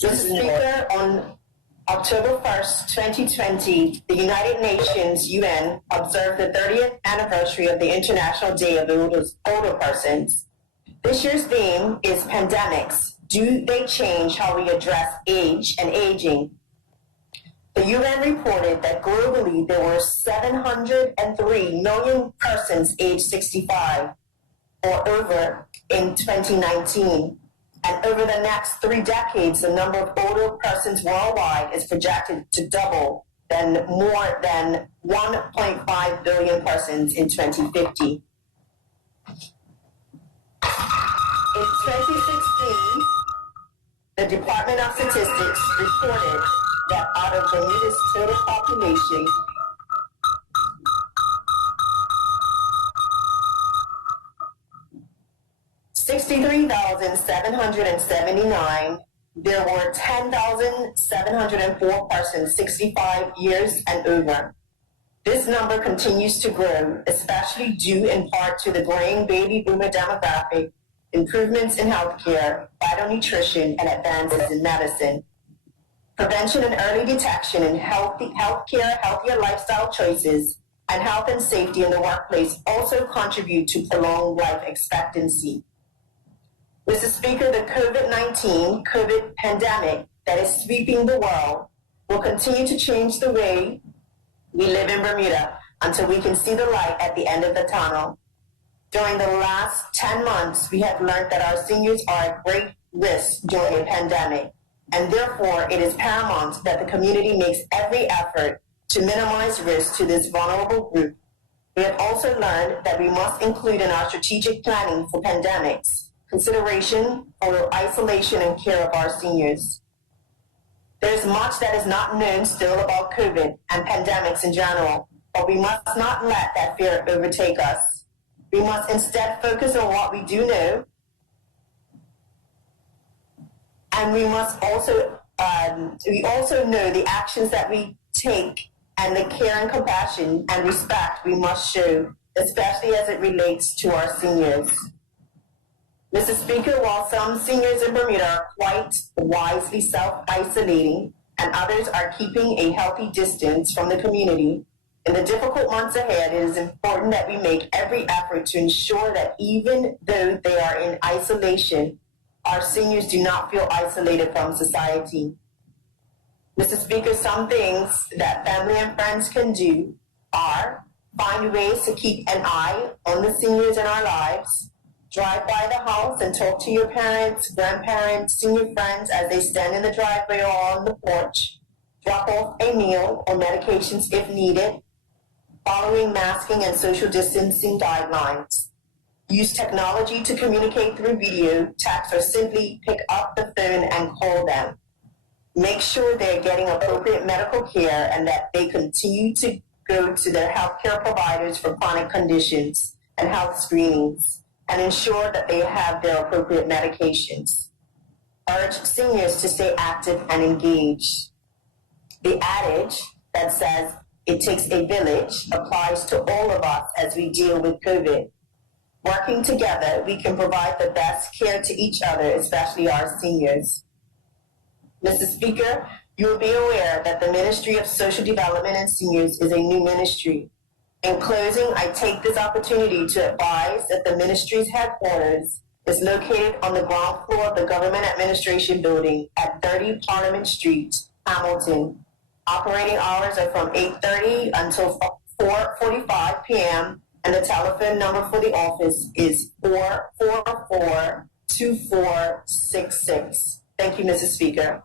Mr. Speaker, on October 1st, 2020, the United Nations, UN, observed the 30th anniversary of the International Day of Older Persons. This year's theme is pandemics. Do they change how we address age and aging? The UN reported that globally there were 703 million persons aged 65 or over in 2019. And over the next 3 decades, the number of older persons worldwide is projected to double than more than 1.5 billion persons in 2050. In 2016, the Department of Statistics reported that out of Bermuda's total population, 63,779, there were 10,704 persons 65 years and over. This number continues to grow, especially due in part to the growing baby boomer demographic, improvements in healthcare, vital nutrition, and advances in medicine. Prevention and early detection in healthcare, healthier lifestyle choices, and health and safety in the workplace also contribute to prolonged life expectancy. Mr. Speaker, the COVID pandemic that is sweeping the world will continue to change the way we live in Bermuda until we can see the light at the end of the tunnel. During the last 10 months, we have learned that our seniors are at great risk during a pandemic, and therefore it is paramount that the community makes every effort to minimize risk to this vulnerable group. We have also learned that we must include in our strategic planning for pandemics consideration for isolation and care of our seniors. There is much that is not known still about COVID and pandemics in general, but we must not let that fear overtake us. We must instead focus on what we do know, and we also know the actions that we take and the care and compassion and respect we must show, especially as it relates to our seniors. Mr. Speaker, while some seniors in Bermuda are quite wisely self-isolating and others are keeping a healthy distance from the community, in the difficult months ahead, it is important that we make every effort to ensure that even though they are in isolation, our seniors do not feel isolated from society. Mr. Speaker, some things that family and friends can do are find ways to keep an eye on the seniors in our lives, drive by the house and talk to your parents, grandparents, senior friends as they stand in the driveway or on the porch, drop off a meal or medications if needed, following masking and social distancing guidelines. Use technology to communicate through video, text, or simply pick up the phone and call them. Make sure they're getting appropriate medical care and that they continue to go to their healthcare providers for chronic conditions and health screenings, and ensure that they have their appropriate medications. Urge seniors to stay active and engaged. The adage that says it takes a village applies to all of us as we deal with COVID. Working together, we can provide the best care to each other, especially our seniors. Mr. Speaker, you will be aware that the Ministry of Social Development and Seniors is a new ministry. In closing, I take this opportunity to advise that the ministry's headquarters is located on the ground floor of the Government Administration Building at 30 Parliament Street, Hamilton. Operating hours are from 8:30 until 4:45 p.m., and the telephone number for the office is 444-2466. Thank you, Mr. Speaker.